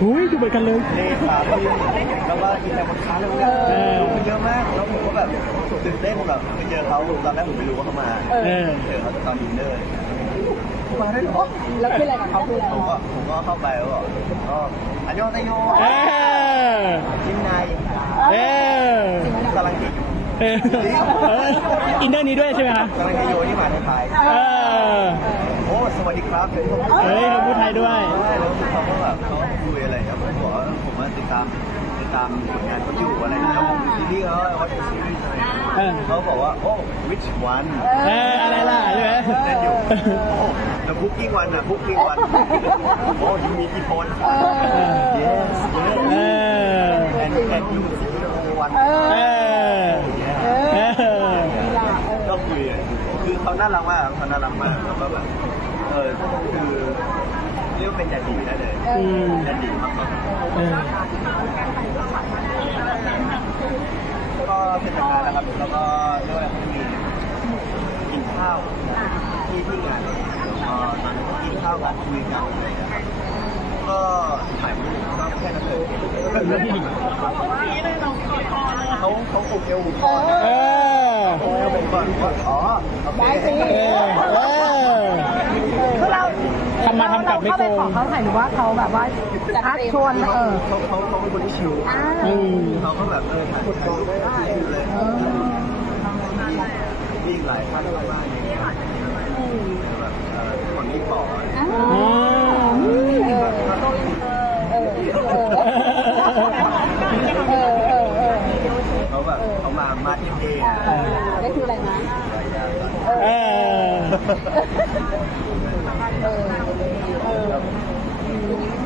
หุ้ยดูเหมืกันเลยเนสาพิมแล้วก็อินแอร์บอคาร์เลยนี่ยมันเยอะมากแล้วผมก็แบบตื่นเต้นแบบไปเจอเขาตอนแรกผมไม่รู้ว่าเขามาเจอเขาจะตามดินเนอมาได้หรอแล้วคืออะไรกับเขาคืออะไรผมก็ผมก็เข้าไปแล้วก็อัญโยนายโยจินไนจินไนกำลังกินอยู่อินเดอร์นี้ด้วยใช่ไหมคะกำลังจะโยนที่มาไทยโอ้สวัสดีครับเฮ้ยพูดไทยด้วยรู้สึกเขาแบบตามไปตามผลงานเขาอยู่อะไรนะครับผมทีนี้เออวัดซีรีสอะไรเขาบอกว่าโอ้ which one เอออะไรล่ะใช่ไหมแต่อยู่ the cooking one นะ cooking one โอ้ยมีกี่คน yes แ n d and you s e ก็คุยคือเขาน่ารักมากเขาน่ารักมากแล้วก็แบบเออคือเรียกเป็นจันดีได้เลยจันดีมากกว่าเทศกาลแล้วครับแล้วก็เรียกว่าจะมีกินข้าวที่ที่งานตอนนั้นกินข้าวกันคุยกันก็ถ่ายรูปก็แค่นั้นเลยเขาเขาปลุกเอวคอเออเอวเป็นก่อนอ๋อไปสิเออขาเป็นขอเขาถ่ายหรือว่าเขาแบบว่าจะทักชวนเออเขาเขาเขาเป็นคนที่ชิวอ่าเขาก็แบบเออถ่ายเ่ายได้เลยเออมีมีหลายท่านหลายบ้านเนี่ยแบบเออของนี่ปอเออ Thank mm -hmm. you.